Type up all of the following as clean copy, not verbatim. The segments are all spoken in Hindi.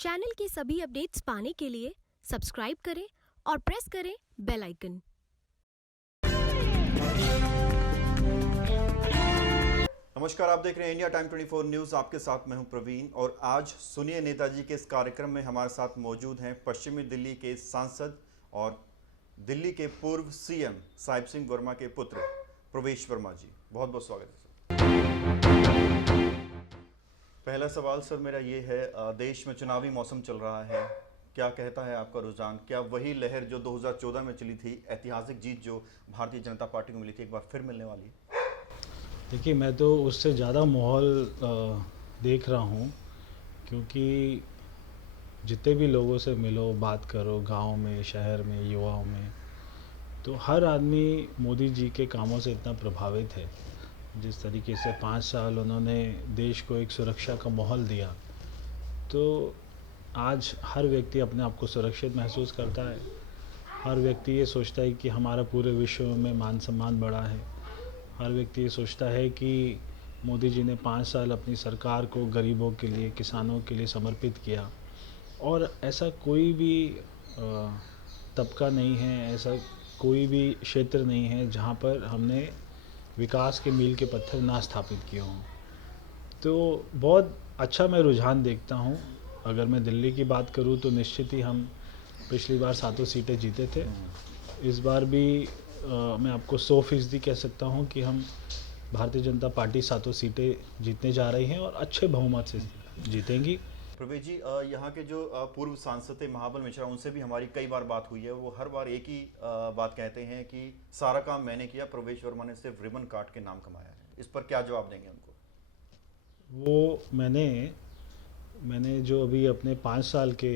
चैनल के सभी अपडेट्स पाने के लिए सब्सक्राइब करें और प्रेस करें बेल आइकन। नमस्कार, आप देख रहे हैं इंडिया टाइम 24 न्यूज़। आपके साथ मैं हूं प्रवीण और आज सुनिए नेताजी के इस कार्यक्रम में हमारे साथ मौजूद हैं पश्चिमी दिल्ली के सांसद और दिल्ली के पूर्व सीएम साहिब सिंह वर्मा के पुत्र प्रवेश वर्मा जी। बहुत बहुत स्वागत है सर। पहला सवाल सर मेरा ये है, देश में चुनावी मौसम चल रहा है, क्या कहता है आपका रुझान? क्या वही लहर जो 2014 में चली थी, ऐतिहासिक जीत जो भारतीय जनता पार्टी को मिली थी, एक बार फिर मिलने वाली है? देखिए, मैं तो उससे ज़्यादा माहौल देख रहा हूँ, क्योंकि जितने भी लोगों से मिलो, बात करो, गांव में, शहर में, युवाओं में, तो हर आदमी मोदी जी के कामों से इतना प्रभावित है। जिस तरीके से 5 साल उन्होंने देश को एक सुरक्षा का माहौल दिया, तो आज हर व्यक्ति अपने आप को सुरक्षित महसूस करता है। हर व्यक्ति ये सोचता है कि हमारा पूरे विश्व में मान सम्मान बढ़ा है। हर व्यक्ति ये सोचता है कि मोदी जी ने 5 साल अपनी सरकार को गरीबों के लिए, किसानों के लिए समर्पित किया, और ऐसा कोई भी तबका नहीं है, ऐसा कोई भी क्षेत्र नहीं है जहाँ पर हमने विकास के मील के पत्थर ना स्थापित किए हों। तो बहुत अच्छा मैं रुझान देखता हूँ। अगर मैं दिल्ली की बात करूँ तो निश्चित ही हम पिछली बार 7 सीटें जीते थे। इस बार भी मैं आपको 100% कह सकता हूँ कि हम भारतीय जनता पार्टी 7 सीटें जीतने जा रही हैं और अच्छे बहुमत से जीतेंगी। प्रवेश जी, यहाँ के जो पूर्व सांसद थे महाबल मिश्रा, उनसे भी हमारी कई बार बात हुई है। वो हर बार एक ही बात कहते हैं कि सारा काम मैंने किया, प्रवेश वर्मा ने सिर्फ रिबन काट के नाम कमाया है। इस पर क्या जवाब देंगे उनको? वो मैंने जो अभी अपने 5 साल के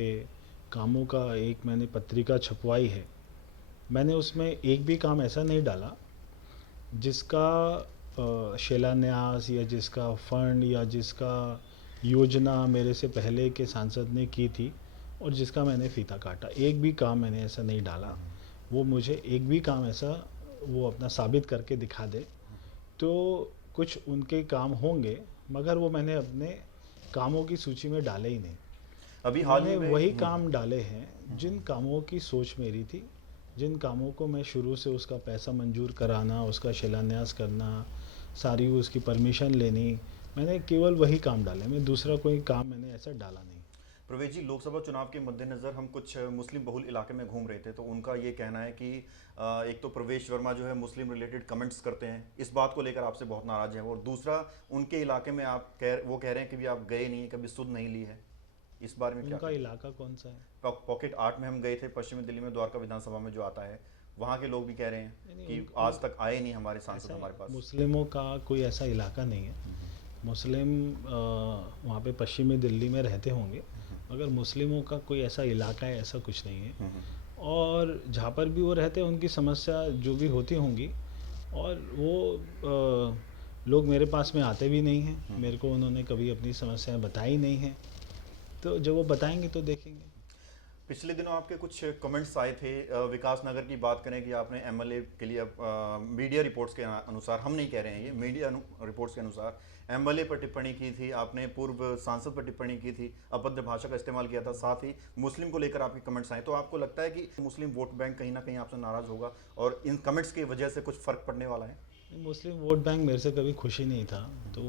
कामों का एक मैंने पत्रिका छपवाई है, मैंने उसमें एक भी काम ऐसा नहीं डाला जिसका शिलान्यास या जिसका फंड या जिसका योजना मेरे से पहले के सांसद ने की थी और जिसका मैंने फीता काटा। एक भी काम मैंने ऐसा नहीं डाला। वो मुझे एक भी काम ऐसा वो अपना साबित करके दिखा दे तो कुछ उनके काम होंगे, मगर वो मैंने अपने कामों की सूची में डाले ही नहीं। अभी हाल ही मैंने में वही काम डाले हैं जिन कामों की सोच मेरी थी, जिन कामों को मैं शुरू से उसका पैसा मंजूर कराना, उसका शिलान्यास करना, सारी उसकी परमिशन लेनी, मैंने केवल वही काम डाले। मैं दूसरा कोई काम मैंने ऐसा डाला नहीं। प्रवेश जी, लोकसभा चुनाव के मद्देनज़र हम कुछ मुस्लिम बहुल इलाके में घूम रहे थे, तो उनका ये कहना है कि एक तो प्रवेश वर्मा जो है मुस्लिम रिलेटेड कमेंट्स करते हैं, इस बात को लेकर आपसे बहुत नाराज़ हैं। और दूसरा, उनके इलाके में वो कह रहे हैं कि भी आप गए नहीं, कभी सुध नहीं ली है। इस बारे में क्या? उनका इलाका कौन सा है? पॉकेट 8 में हम गए थे, पश्चिमी दिल्ली में, द्वारका विधानसभा में जो आता है। वहाँ के लोग भी कह रहे हैं कि आज तक आए नहीं हमारे सांसद हमारे पास। मुस्लिमों का कोई ऐसा इलाका नहीं है। मुस्लिम वहाँ पे पश्चिमी दिल्ली में रहते होंगे, मगर मुस्लिमों का कोई ऐसा इलाका है ऐसा कुछ नहीं है। और जहाँ पर भी वो रहते हैं उनकी समस्या जो भी होती होंगी, और वो लोग मेरे पास में आते भी नहीं हैं। मेरे को उन्होंने कभी अपनी समस्याएं बताई नहीं हैं, तो जब वो बताएंगे तो देखेंगे। पिछले दिनों आपके कुछ कमेंट्स आए थे, विकास नगर की बात करें कि आपने एमएलए के लिए मीडिया रिपोर्ट्स के अनुसार, हम नहीं कह रहे हैं, ये मीडिया रिपोर्ट्स के अनुसार एमएलए पर टिप्पणी की थी, आपने पूर्व सांसद पर टिप्पणी की थी, अभद्र भाषा का इस्तेमाल किया था, साथ ही मुस्लिम को लेकर आपके कमेंट्स आए। तो आपको लगता है कि मुस्लिम वोट बैंक कहीं ना कहीं आपसे नाराज़ होगा और इन कमेंट्स की वजह से कुछ फ़र्क पड़ने वाला है? मुस्लिम वोट बैंक मेरे से कभी खुशी नहीं था, तो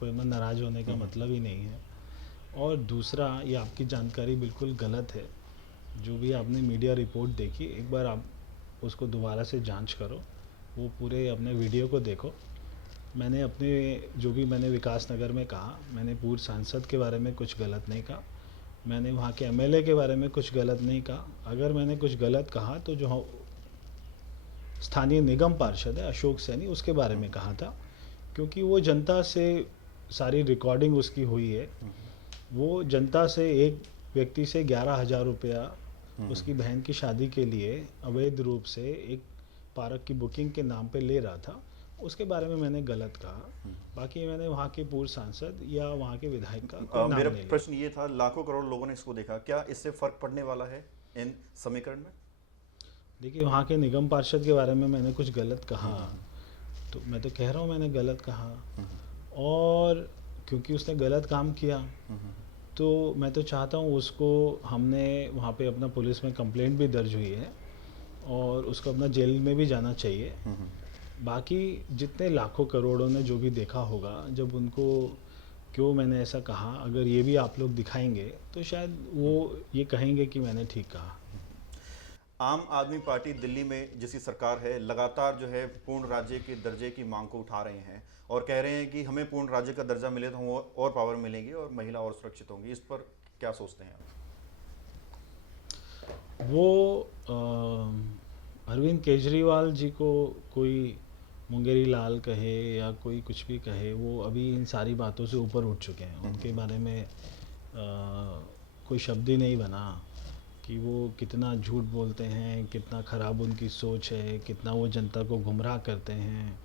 कोई मन नाराज़ होने का मतलब ही नहीं है। और दूसरा, ये आपकी जानकारी बिल्कुल गलत है। जो भी आपने मीडिया रिपोर्ट देखी, एक बार आप उसको दोबारा से जांच करो, वो पूरे अपने वीडियो को देखो। मैंने अपने जो भी मैंने विकास नगर में कहा, मैंने पूर्व सांसद के बारे में कुछ गलत नहीं कहा, मैंने वहाँ के एमएलए के बारे में कुछ गलत नहीं कहा। अगर मैंने कुछ गलत कहा तो जो स्थानीय निगम पार्षद है अशोक सैनी, उसके बारे में कहा था, क्योंकि वो जनता से सारी रिकॉर्डिंग उसकी हुई है। वो जनता से एक व्यक्ति से 11,000 रुपया उसकी बहन की शादी के लिए अवैध रूप से एक पार्क की बुकिंग के नाम पे ले रहा था, उसके बारे में मैंने गलत कहा। बाकी मैंने वहाँ के पूर्व सांसद या वहाँ के विधायक का कोई नाम मेरा नहीं लिया। प्रश्न ये था, लाखों करोड़ लोगों ने इसको देखा, क्या इससे फ़र्क पड़ने वाला है इन समीकरण में? देखिए, वहाँ के निगम पार्षद के बारे में मैंने कुछ गलत कहा, तो मैं तो कह रहा हूँ मैंने गलत कहा, और क्योंकि उसने गलत काम किया तो मैं तो चाहता हूँ उसको, हमने वहाँ पे अपना पुलिस में कंप्लेंट भी दर्ज हुई है और उसको अपना जेल में भी जाना चाहिए। बाकी जितने लाखों करोड़ों ने जो भी देखा होगा, जब उनको क्यों मैंने ऐसा कहा, अगर ये भी आप लोग दिखाएंगे तो शायद वो ये कहेंगे कि मैंने ठीक कहा। आम आदमी पार्टी दिल्ली में जिसकी सरकार है, लगातार जो है पूर्ण राज्य के दर्जे की मांग को उठा रहे हैं और कह रहे हैं कि हमें पूर्ण राज्य का दर्जा मिले तो हम और पावर मिलेंगी और महिला और सुरक्षित होंगी। इस पर क्या सोचते हैं आप? वो अरविंद केजरीवाल जी को कोई मुंगेरी लाल कहे या कोई कुछ भी कहे, वो अभी इन सारी बातों से ऊपर उठ चुके हैं। उनके बारे में कोई शब्द ही नहीं बना कि वो कितना झूठ बोलते हैं, कितना ख़राब उनकी सोच है, कितना वो जनता को गुमराह करते हैं।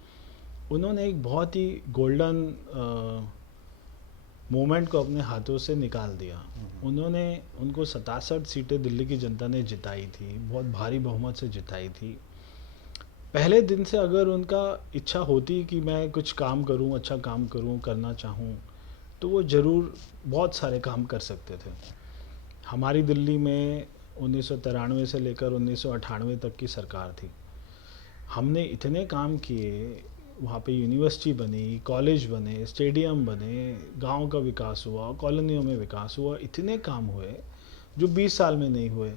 उन्होंने एक बहुत ही गोल्डन मोमेंट को अपने हाथों से निकाल दिया। उनको 67 सीटें दिल्ली की जनता ने जिताई थी, बहुत भारी बहुमत से जिताई थी। पहले दिन से अगर उनका इच्छा होती कि मैं कुछ काम करूं, अच्छा काम करूं, करना चाहूं, तो वो ज़रूर बहुत सारे काम कर सकते थे। हमारी दिल्ली में 1993 से लेकर 1998 तक की सरकार थी। हमने इतने काम किए, वहाँ पे यूनिवर्सिटी बनी, कॉलेज बने, स्टेडियम बने, गांव का विकास हुआ, कॉलोनियों में विकास हुआ, इतने काम हुए जो 20 साल में नहीं हुए,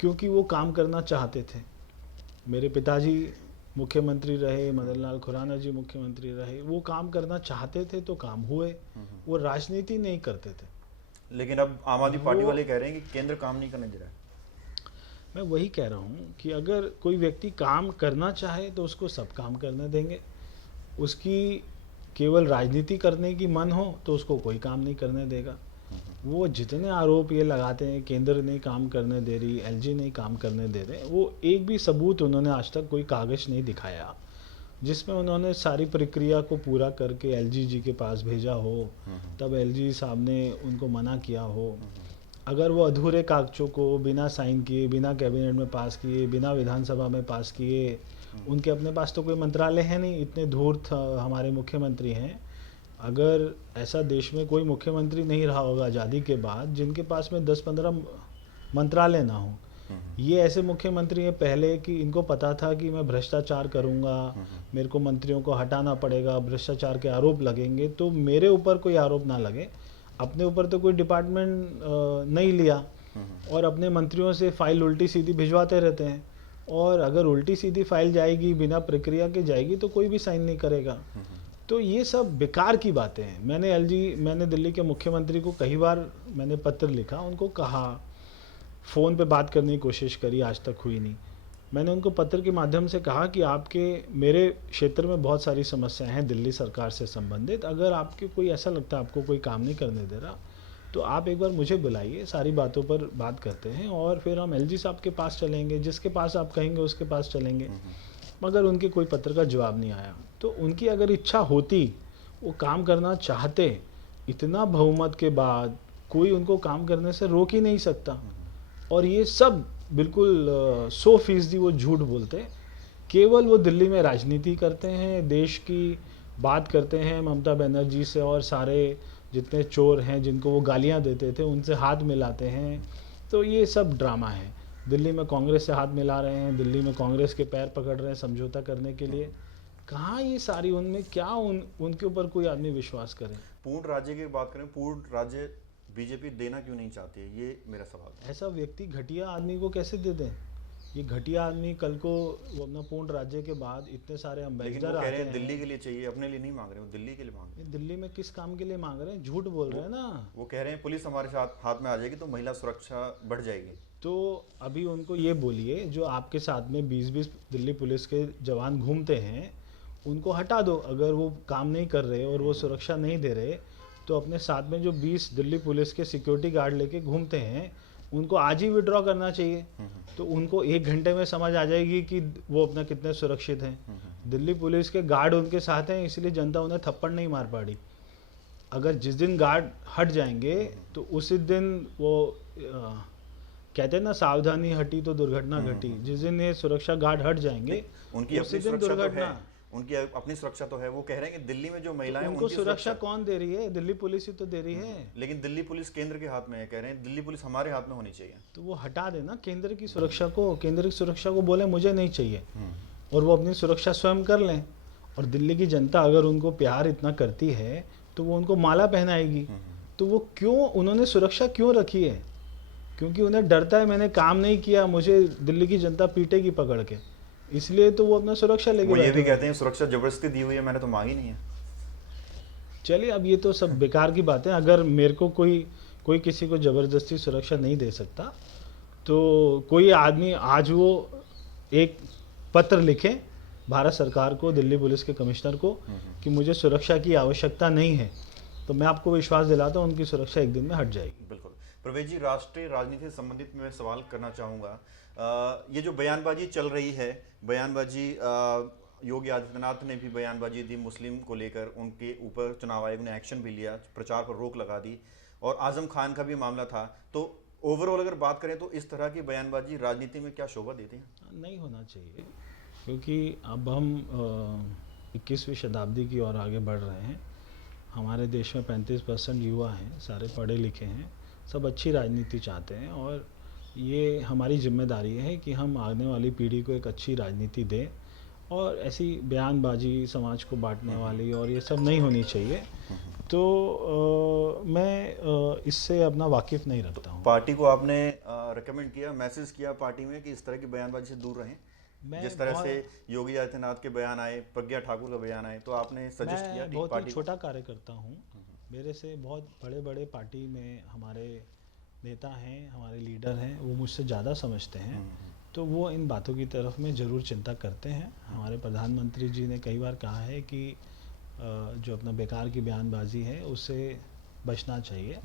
क्योंकि वो काम करना चाहते थे। मेरे पिताजी मुख्यमंत्री रहे, मदन लाल खुराना जी मुख्यमंत्री रहे, वो काम करना चाहते थे तो काम हुए, वो राजनीति नहीं करते थे। लेकिन अब आम आदमी पार्टी वाले कह रहे हैं कि केंद्र काम नहीं करने दे रहा है। मैं वही कह रहा हूँ कि अगर कोई व्यक्ति काम करना चाहे तो उसको सब काम करने देंगे। उसकी केवल राजनीति करने की मन हो तो उसको कोई काम नहीं करने देगा। वो जितने आरोप ये लगाते हैं, केंद्र नहीं काम करने दे रही, एलजी नहीं काम करने दे रहे, वो एक भी सबूत उन्होंने आज तक कोई कागज़ नहीं दिखाया जिसमें उन्होंने सारी प्रक्रिया को पूरा करके एलजी जी के पास भेजा हो, तब एलजी साहब ने उनको मना किया हो। अगर वो अधूरे कागजों को बिना साइन किए, बिना कैबिनेट में पास किए, बिना विधानसभा में पास किए, उनके अपने पास तो कोई मंत्रालय है नहीं, इतने धूर्त हमारे मुख्यमंत्री हैं। अगर ऐसा देश में कोई मुख्यमंत्री नहीं रहा होगा आज़ादी के बाद जिनके पास में 10-15 मंत्रालय ना हो। ये ऐसे मुख्यमंत्री हैं पहले कि इनको पता था कि मैं भ्रष्टाचार करूंगा, मेरे को मंत्रियों को हटाना पड़ेगा, भ्रष्टाचार के आरोप लगेंगे, तो मेरे ऊपर कोई आरोप ना लगे। अपने ऊपर तो कोई डिपार्टमेंट नहीं लिया और अपने मंत्रियों से फाइल उल्टी सीधी भिजवाते रहते हैं। और अगर उल्टी सीधी फाइल जाएगी, बिना प्रक्रिया के जाएगी, तो कोई भी साइन नहीं करेगा। तो ये सब बेकार की बातें हैं। मैंने दिल्ली के मुख्यमंत्री को कई बार मैंने पत्र लिखा, उनको कहा, फ़ोन पे बात करने की कोशिश करी, आज तक हुई नहीं। मैंने उनको पत्र के माध्यम से कहा कि मेरे क्षेत्र में बहुत सारी समस्याएं हैं दिल्ली सरकार से संबंधित। अगर आपके कोई ऐसा लगता है आपको कोई काम नहीं करने दे रहा, तो आप एक बार मुझे बुलाइए, सारी बातों पर बात करते हैं और फिर हम एलजी साहब के पास चलेंगे, जिसके पास आप कहेंगे उसके पास चलेंगे। मगर उनके कोई पत्र का जवाब नहीं आया। तो उनकी अगर इच्छा होती, वो काम करना चाहते, इतना बहुमत के बाद कोई उनको काम करने से रोक ही नहीं सकता। और ये सब बिल्कुल 100% वो झूठ बोलते। केवल वो दिल्ली में राजनीति करते हैं, देश की बात करते हैं, ममता बनर्जी से और सारे जितने चोर हैं जिनको वो गालियां देते थे उनसे हाथ मिलाते हैं। तो ये सब ड्रामा है। दिल्ली में कांग्रेस से हाथ मिला रहे हैं, दिल्ली में कांग्रेस के पैर पकड़ रहे हैं समझौता करने के लिए। कहाँ ये सारी, उनमें क्या उनके ऊपर कोई आदमी विश्वास करे? पूर्ण राज्य की बात करें, पूर्ण राज्य बीजेपी देना क्यों नहीं चाहती है, ये मेरा सवाल है। ऐसा व्यक्ति घटिया आदमी को कैसे दे दें? ये घटिया आदमी कल को वो अपना पूर्ण राज्य के बाद इतने सारे अम्बेसडर आते हैं। दिल्ली के लिए चाहिए, अपने लिए नहीं मांग रहे, वो दिल्ली के लिए मांग रहे हैं। दिल्ली में किस काम के लिए मांग रहे हैं? झूठ बोल रहे हैं ना। वो कह रहे हैं पुलिस हमारे साथ हाथ में आ जाएगी तो महिला सुरक्षा बढ़ जाएगी। तो अभी उनको ये बोलिए, जो आपके साथ में 20-20 दिल्ली पुलिस के जवान घूमते हैं, उनको हटा दो। अगर वो काम नहीं कर रहे और वो सुरक्षा नहीं दे रहे, तो अपने साथ में जो 20 दिल्ली पुलिस के सिक्योरिटी गार्ड लेके घूमते हैं, उनको आज ही विड्रॉ करना चाहिए। तो उनको 1 घंटे में समझ आ जाएगी कि वो अपना कितने सुरक्षित हैं। दिल्ली पुलिस के गार्ड उनके साथ हैं, इसलिए जनता उन्हें थप्पड़ नहीं मार पाड़ी। अगर जिस दिन गार्ड हट जाएंगे तो उसी दिन वो कहते हैं ना, सावधानी हटी तो दुर्घटना घटी। जिस दिन ये सुरक्षा गार्ड हट जाएंगे उनकी उसी अपनी दिन सुरक्षा तो दुर्घटना। है, उनकी अपनी सुरक्षा तो है। वो कह रहे हैं कि दिल्ली में जो महिलाएं उनको उनकी सुरक्षा कौन दे रही है? दिल्ली पुलिस ही तो दे रही है। लेकिन दिल्ली पुलिस केंद्र के हाथ में है, कह रहे हैं दिल्ली पुलिस हमारे हाथ में होनी चाहिए। तो वो हटा देना केंद्र की सुरक्षा को, केंद्र की सुरक्षा को बोले मुझे नहीं चाहिए और वो अपनी सुरक्षा स्वयं कर लें। और दिल्ली की जनता अगर उनको प्यार इतना करती है तो वो उनको माला पहनाएगी। तो वो क्यों, उन्होंने सुरक्षा क्यों रखी है? क्योंकि उन्हें डरता है मैंने काम नहीं किया, मुझे दिल्ली की जनता पीटेगी पकड़ के, इसलिए तो वो अपना सुरक्षा लेके वो ये बैठे भी हुए कहते हैं सुरक्षा जबरदस्ती दी हुई है, मैंने तो मांगी नहीं है। चलिए अब ये तो सब बेकार की बातें। अगर मेरे को कोई किसी को ज़बरदस्ती सुरक्षा नहीं दे सकता तो कोई आदमी आज वो एक पत्र लिखे भारत सरकार को, दिल्ली पुलिस के कमिश्नर को कि मुझे सुरक्षा की आवश्यकता नहीं है, तो मैं आपको विश्वास दिलाता हूँ उनकी सुरक्षा एक दिन में हट जाएगी। बिल्कुल। प्रवेश जी, राष्ट्रीय राजनीति से संबंधित मैं सवाल करना चाहूँगा। ये जो बयानबाजी चल रही है, बयानबाजी योगी आदित्यनाथ ने भी बयानबाजी दी मुस्लिम को लेकर, उनके ऊपर चुनाव आयोग ने एक्शन भी लिया, प्रचार पर रोक लगा दी, और आजम खान का भी मामला था। तो ओवरऑल अगर बात करें तो इस तरह की बयानबाजी राजनीति में क्या शोभा देती है? नहीं होना चाहिए, क्योंकि अब हम 21वीं शताब्दी की ओर आगे बढ़ रहे हैं। हमारे देश में 35% युवा हैं, सारे पढ़े लिखे हैं, सब अच्छी राजनीति चाहते हैं और ये हमारी जिम्मेदारी है कि हम आने वाली पीढ़ी को एक अच्छी राजनीति दें। और ऐसी बयानबाजी समाज को बांटने वाली और ये सब नहीं होनी चाहिए। तो मैं इससे अपना वाकिफ़ नहीं रखता हूँ। पार्टी को आपने रिकमेंड किया, मैसेज किया पार्टी में कि इस तरह की बयानबाजी से दूर रहें? जिस तरह से योगी आदित्यनाथ के बयान आए, प्रज्ञा ठाकुर का बयान आए, तो आपने सजेस्ट किया कि बहुत पार्टी ही छोटा कार्य करता हूँ। मेरे से बहुत बड़े बड़े पार्टी में हमारे नेता हैं, हमारे लीडर हैं, वो मुझसे ज़्यादा समझते हैं, तो वो इन बातों की तरफ में ज़रूर चिंता करते हैं। हमारे प्रधानमंत्री जी ने कई बार कहा है कि जो अपना बेकार की बयानबाजी है उससे बचना चाहिए,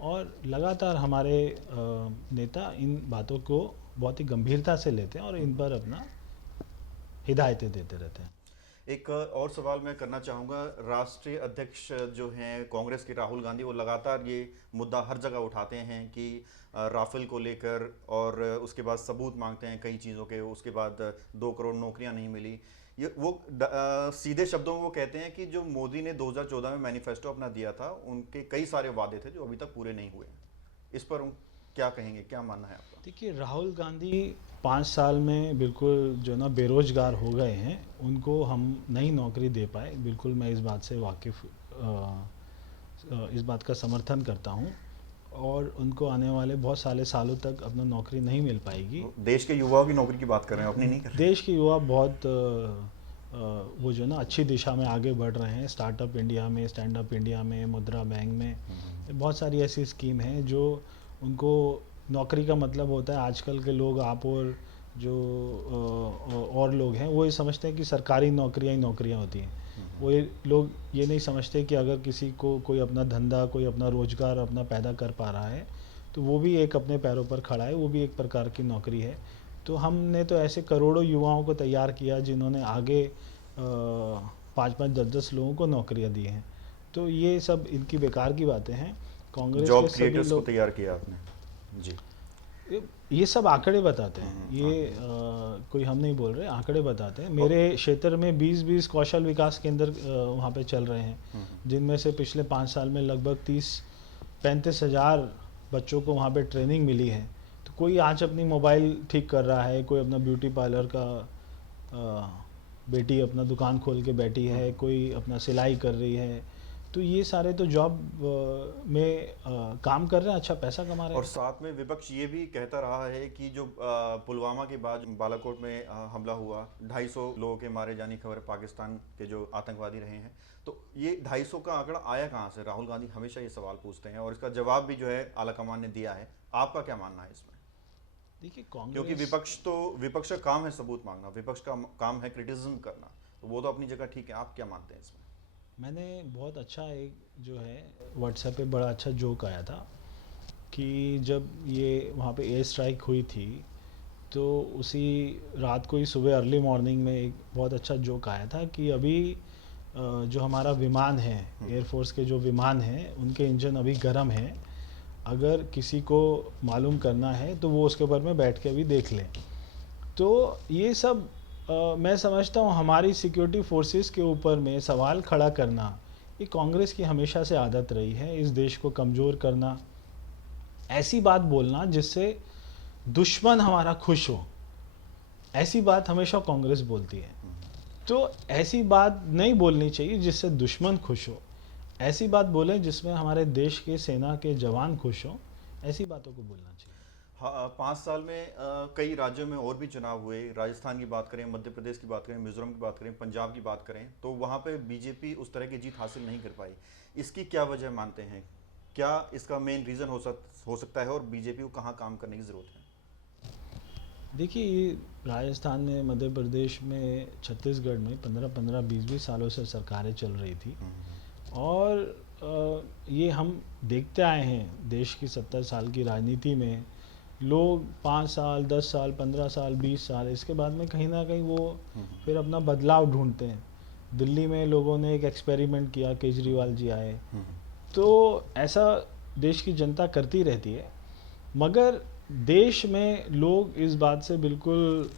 और लगातार हमारे नेता इन बातों को बहुत ही गंभीरता से लेते हैं और इन पर अपना हिदायतें देते रहते हैं। एक और सवाल मैं करना चाहूँगा। राष्ट्रीय अध्यक्ष जो हैं कांग्रेस के राहुल गांधी, वो लगातार ये मुद्दा हर जगह उठाते हैं कि राफेल को लेकर, और उसके बाद सबूत मांगते हैं कई चीज़ों के, उसके बाद 2 करोड़ नौकरियां नहीं मिली। ये वो सीधे शब्दों में वो कहते हैं कि जो मोदी ने 2014 में मैनिफेस्टो अपना दिया था, उनके कई सारे वादे थे जो अभी तक पूरे नहीं हुए। इस पर क्या कहेंगे, क्या मानना है आपका? देखिए, राहुल गांधी 5 साल में बिल्कुल जो ना बेरोजगार हो गए हैं, उनको हम नई नौकरी दे पाए। बिल्कुल मैं इस बात से इस बात का समर्थन करता हूँ, और उनको आने वाले बहुत सारे सालों तक अपना नौकरी नहीं मिल पाएगी। देश के युवाओं की नौकरी की बात कर रहे हैं, अपनी नहीं कर रहे। देश के युवा बहुत वो जो ना अच्छी दिशा में आगे बढ़ रहे हैं। स्टार्टअप इंडिया में, स्टैंड अप इंडिया में, मुद्रा बैंक में बहुत सारी ऐसी स्कीम हैं जो उनको नौकरी का मतलब होता है। आजकल के लोग, आप और जो और लोग हैं, वो ये समझते हैं कि सरकारी नौकरियां ही नौकरियां होती हैं। वो लोग ये नहीं समझते कि अगर किसी को कोई अपना धंधा, कोई अपना रोजगार अपना पैदा कर पा रहा है तो वो भी एक अपने पैरों पर खड़ा है, वो भी एक प्रकार की नौकरी है। तो हमने तो ऐसे करोड़ों युवाओं को तैयार किया जिन्होंने आगे 5-5, 10-10 लोगों को नौकरियां दी हैं। तो ये सब इनकी बेकार की बातें हैं। कांग्रेस जॉब के सभी क्रिएटर्स को लोग, तैयार किया आपने जी। ये सब आंकड़े बताते हैं, ये कोई हम नहीं बोल रहे, आंकड़े बताते हैं। मेरे क्षेत्र में 20-20 कौशल विकास केंद्र वहाँ पे चल रहे हैं, जिनमें से पिछले 5 साल में लगभग 30-35 हज़ार बच्चों को वहाँ पे ट्रेनिंग मिली है। तो कोई आज अपनी मोबाइल ठीक कर रहा है, कोई अपना ब्यूटी पार्लर का बेटी अपना दुकान खोल के बैठी है, कोई अपना सिलाई कर रही है। तो ये सारे तो जॉब में काम कर रहे हैं, अच्छा पैसा कमा रहे हैं। और साथ में विपक्ष ये भी कहता रहा है कि जो पुलवामा के बाद बालाकोट में हमला हुआ, 250 लोगों के मारे जाने की खबर पाकिस्तान के जो आतंकवादी रहे हैं, तो ये 250 का आंकड़ा आया कहाँ से? राहुल गांधी हमेशा ये सवाल पूछते हैं और इसका जवाब भी जो है आलाकमान ने दिया है। आपका क्या मानना है इसमें? देखिए, कांग्रेस, क्योंकि विपक्ष का काम है सबूत मांगना, विपक्ष का काम है क्रिटिसिज्म करना, तो वो तो अपनी जगह ठीक है। आप क्या मानते हैं इसमें? मैंने बहुत अच्छा एक जो है व्हाट्सएप पे बड़ा अच्छा जोक आया था कि जब ये वहाँ पे एयर स्ट्राइक हुई थी तो उसी रात को ही सुबह अर्ली मॉर्निंग में एक बहुत अच्छा जोक आया था कि अभी जो हमारा विमान है, एयरफोर्स के जो विमान हैं, उनके इंजन अभी गर्म हैं। अगर किसी को मालूम करना है तो वो उसके ऊपर में बैठ के अभी देख लें। तो ये सब मैं समझता हूँ हमारी सिक्योरिटी फोर्सेस के ऊपर में सवाल खड़ा करना ये कांग्रेस की हमेशा से आदत रही है। इस देश को कमज़ोर करना, ऐसी बात बोलना जिससे दुश्मन हमारा खुश हो, ऐसी बात हमेशा कांग्रेस बोलती है। तो ऐसी बात नहीं बोलनी चाहिए जिससे दुश्मन खुश हो। ऐसी बात बोलें जिसमें हमारे देश के सेना के जवान खुश हों, ऐसी बातों को बोलना चाहिए। हाँ, 5 साल में कई राज्यों में और भी चुनाव हुए। राजस्थान की बात करें, मध्य प्रदेश की बात करें, मिजोरम की बात करें, पंजाब की बात करें, तो वहाँ पे बीजेपी उस तरह की जीत हासिल नहीं कर पाई। इसकी क्या वजह मानते हैं? क्या इसका मेन रीज़न हो सकता है और बीजेपी को कहाँ काम करने की ज़रूरत है? देखिए, राजस्थान में, मध्य प्रदेश में, छत्तीसगढ़ में 15-15, 20-20 सालों से सरकारें चल रही थी और ये हम देखते आए हैं देश की 70 साल की राजनीति में। लोग 5 साल, 10 साल, 15 साल, 20 साल, इसके बाद में कहीं ना कहीं वो फिर अपना बदलाव ढूंढते हैं। दिल्ली में लोगों ने एक एक्सपेरिमेंट किया, केजरीवाल जी आए, तो ऐसा देश की जनता करती रहती है। मगर देश में लोग इस बात से बिल्कुल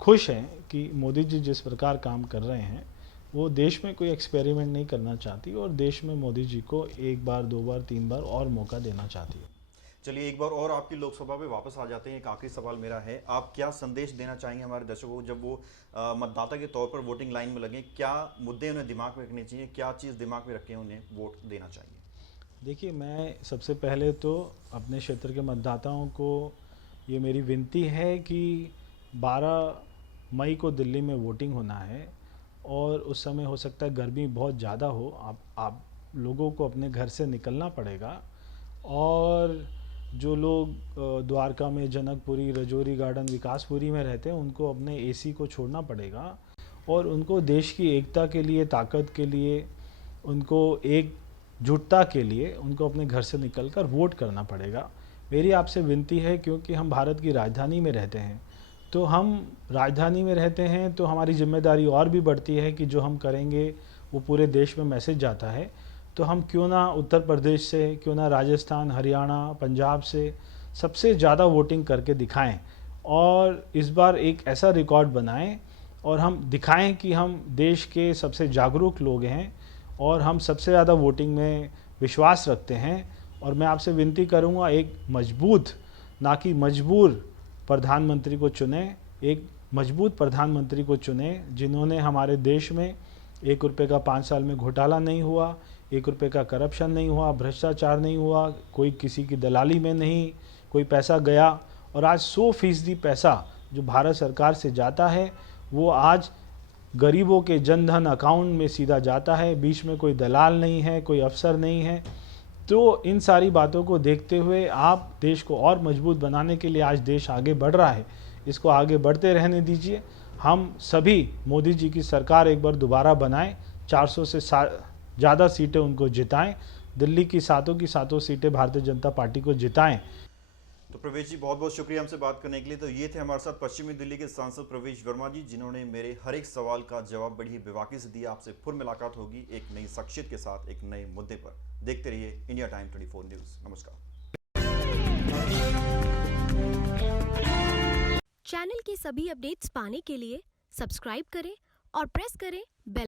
खुश हैं कि मोदी जी जिस प्रकार काम कर रहे हैं, वो देश में कोई एक्सपेरिमेंट नहीं करना चाहती और देश में मोदी जी को 1 बार, 2 बार, 3 बार और मौका देना चाहती है। चलिए एक बार और आपकी लोकसभा पे वापस आ जाते हैं। एक आखिरी सवाल मेरा है, आप क्या संदेश देना चाहेंगे हमारे दर्शकों को जब वो मतदाता के तौर पर वोटिंग लाइन में लगें? क्या मुद्दे उन्हें दिमाग में रखने चाहिए? क्या चीज़ दिमाग में रख के उन्हें वोट देना चाहिए? देखिए, मैं सबसे पहले तो अपने क्षेत्र के मतदाताओं को ये मेरी विनती है कि 12 मई को दिल्ली में वोटिंग होना है और उस समय हो सकता है गर्मी बहुत ज़्यादा हो, आप लोगों को अपने घर से निकलना पड़ेगा। और जो लोग द्वारका में, जनकपुरी, रजौरी गार्डन, विकासपुरी में रहते हैं, उनको अपने एसी को छोड़ना पड़ेगा और उनको देश की एकता के लिए, ताकत के लिए, उनको एकजुटता के लिए उनको अपने घर से निकलकर वोट करना पड़ेगा। मेरी आपसे विनती है, क्योंकि हम भारत की राजधानी में रहते हैं, तो हम राजधानी में रहते हैं तो हमारी जिम्मेदारी और भी बढ़ती है कि जो हम करेंगे वो पूरे देश में मैसेज जाता है। तो हम क्यों ना उत्तर प्रदेश से, क्यों ना राजस्थान, हरियाणा, पंजाब से सबसे ज़्यादा वोटिंग करके दिखाएं और इस बार एक ऐसा रिकॉर्ड बनाएं और हम दिखाएं कि हम देश के सबसे जागरूक लोग हैं और हम सबसे ज़्यादा वोटिंग में विश्वास रखते हैं। और मैं आपसे विनती करूंगा, एक मजबूत, ना कि मजबूर प्रधानमंत्री को चुनें। एक मजबूत प्रधानमंत्री को चुनें जिन्होंने हमारे देश में 1 रुपये का 5 साल में घोटाला नहीं हुआ, 1 रुपये का करप्शन नहीं हुआ, भ्रष्टाचार नहीं हुआ, कोई किसी की दलाली में नहीं कोई पैसा गया। और आज 100% पैसा जो भारत सरकार से जाता है वो आज गरीबों के जनधन अकाउंट में सीधा जाता है। बीच में कोई दलाल नहीं है, कोई अफसर नहीं है। तो इन सारी बातों को देखते हुए आप देश को और मजबूत बनाने के लिए, आज देश आगे बढ़ रहा है, इसको आगे बढ़ते रहने दीजिए। हम सभी मोदी जी की सरकार एक बार दोबारा बनाएं, 400 से ज़्यादा सीटें उनको जिताएं, दिल्ली की सातों सीटें भारतीय जनता पार्टी को जिताएं। तो प्रवेश जी, बहुत बहुत शुक्रिया हमसे बात करने के लिए। तो ये थे हमारे साथ पश्चिमी दिल्ली के सांसद प्रवेश वर्मा जी, जिन्होंने मेरे हर एक सवाल का जवाब बड़ी बेबाकी से दिया। आपसे फिर मुलाकात होगी एक नई शख्सियत के साथ, एक नए मुद्दे पर। देखते रहिए इंडिया टाइम 24 न्यूज़। नमस्कार। चैनल की सभी अपडेट्स पाने के लिए सब्सक्राइब करें और प्रेस करें बेल